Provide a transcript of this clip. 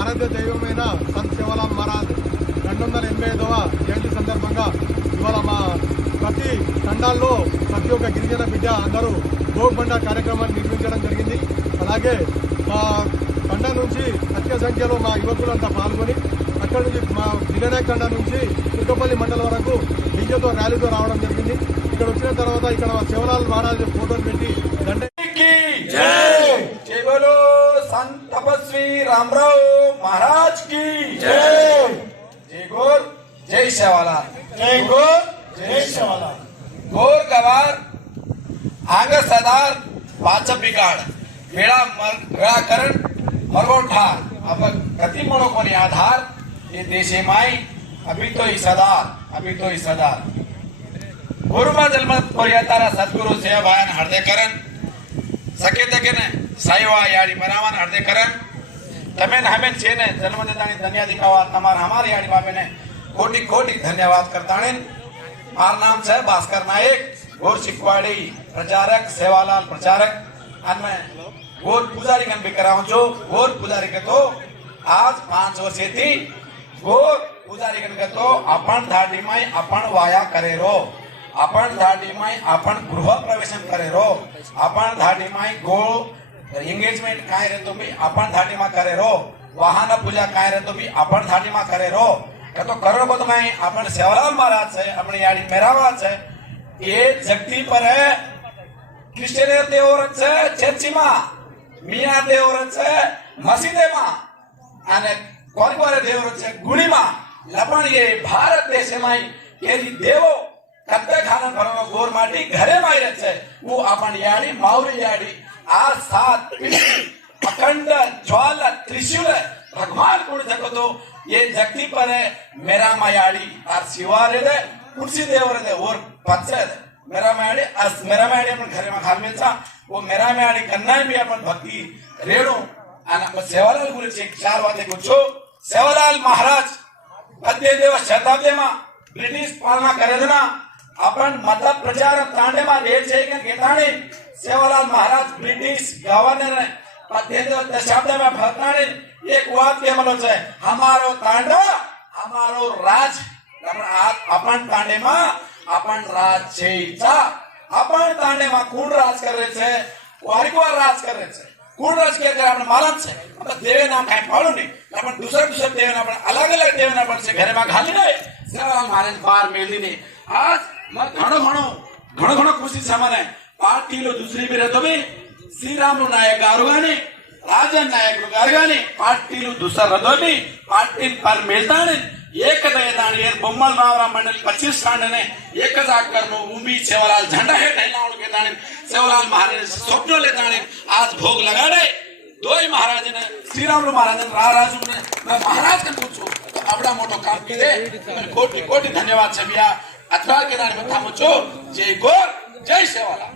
ఆరాధ్య దైవమైన సంత్ శివలాల్ మహారాజ్ రెండు వందల ఎనభై ఐదవ జయంతి సందర్భంగా ఇవాళ మా ప్రతి తండాల్లో ప్రతి ఒక్క గిరిజన బిడ్డ అందరూ భోగ్బండ కార్యక్రమాన్ని నిర్మించడం జరిగింది. అలాగే మా తండ నుంచి అత్య సంఖ్యలో మా యువకులంతా పాల్గొని అక్కడ నుంచి మా విజయనాయక నుంచి తిరుగపల్లి మండలం వరకు బిజ్యతో ర్యాలీతో రావడం జరిగింది. ఇక్కడ వచ్చిన తర్వాత ఇక్కడ శివలాల్ మహారాజ్ ఫోటోలు పెట్టి దండ తపస్వి రామరావు. महाराज की जय। जय। गोर जय शेवाला जय गोर जय शेवाला गोर गवार आग सदार वाच बिगाड। वेळा करण मरगोड ठार आपण गती म्हणो कोणी आधार? हे देशे माई अभी तो ही सदार अभी तो ही सदार गुरुमा जन्म पर्यतारा सद्गुरु सेवायन हृदयकरण। सके तके ने साईवा याडी बनावान हृदयकरण। તમે હમે છે ને જન્મ દેતાની ધન્યાધિકાવાત તમારા અમારી આડી બાપેને કોટી કોટી ધન્યવાદ કરતાણે મારું નામ છે ભાસ્કર નાયક ગોર શીખવાડી પ્રચારક સેવાલાલ પ્રચારક અને મેં ગોર પૂજારી કન બી કરાવું છું ગોર પૂજારી કહેતો આજ પાંચ વર્ષેથી ગોર પૂજારી કન કહેતો આપણ ધાડીમાં આપણ વાયા કરેરો આપણ ધાડીમાં આપણ ગૃહ પ્રવેશન કરેરો આપણ ધાડીમાં ગોળ ಎಂಗೇಜ್ಮೆಂಟ್ ಕಾಯಿರತ್ತು ಬಿ ಅಪ್ಪನ್ ಧಾಟಿમાં કરેરો વાહન પૂજા કાર્ય બી આપણ થાટીમાં કરેરો કે તો કરો બધમાં આપણ સેવાલાલ મહારાજ છે, આપણે યાડી મેરાવા છે. એ જગતી પર ક્રિશ્ચને દેવરત છે ચર્ચીમાં મિયા દેવરત છે, મસીદેમાં. અને કોરકોરે દેવરત છે, ગુણીમાં. લપણ એ ભારત દેશમાં એની દેવો કત્તે ખાના ભરવાનો ગોર માટી ઘરે માં છે. હું આપણ યાડી માવરી યાડી आज सात अखंड ज्वाल त्रिशूल भगवान कुड़ जगह तो ये जगती पर है मेरा मायाड़ी आर शिवारे दे कुर्सी देवर दे और पत्थर दे मेरा मायाड़ी आज मेरा मायाड़ी अपन घरे में खा में था वो मेरा मायाड़ी करना है भी अपन भक्ति रेडो अन्न अपन सेवालाल कुड़ से चार बातें कुछ हो सेवालाल महाराज अध्यक्ष देव शताब्दी मा ब्रिटिश पालना करे देना आपण मत प्रचार तांडेमा ले છે કે કેતાણી સેવાલાલ મહારાજ બ્રિટિશ ગવર્નર પદ્યદેવ દશાબ્દમાં ફરતાણી એક વાત કે મનો છે हमारो તાંડો हमारो राज आपण आ- आपण तांडेमा आपण राज છે ઈચ્છા आपण તાંડેમાં કોણ રાજ કરે છે વારિકવાર રાજ કરે છે કોણ રાજ કરે છે આપણે માલમ છે આપણે દેવે નામ કાંઈ પાડું નહીં આપણે દુસરા દુસરા દેવે આપણે અલગ અલગ દેવે આપણે છે ઘરેમાં ઘાલી નહીં સેવાલાલ મહારાજ બહાર મેળવી નહીં આજ घणो घणो घणो घणो कोशिश हमारे పార్టీ లో దూసరి బిరతమే శ్రీరాములు నాయక్ గారు గాని రాజన్ నాయకులు గారు గాని పార్టీలు దుసరదోని పార్టీని పర్ మిల్తాని ఏకదయదాని ఏర్ బొమ్మల రామరామ్ మండలి పచ్చీస్ కాండనే ఏకజాకర్ను భూమి సేవలాल झंडा हे टहलाउन के दाने। सेवलाल महाराज स्वप्न ले दाने। आज भोग लगा रहे दो ही महाराज ने श्री राम महाराज ने ने मैं महाराज के पूछू तो मोटो काम किए कोटि कोटि धन्यवाद छबिया। అథవాకి దాని మీద తమ్మచ్చు జై గోర్ జై శివాలా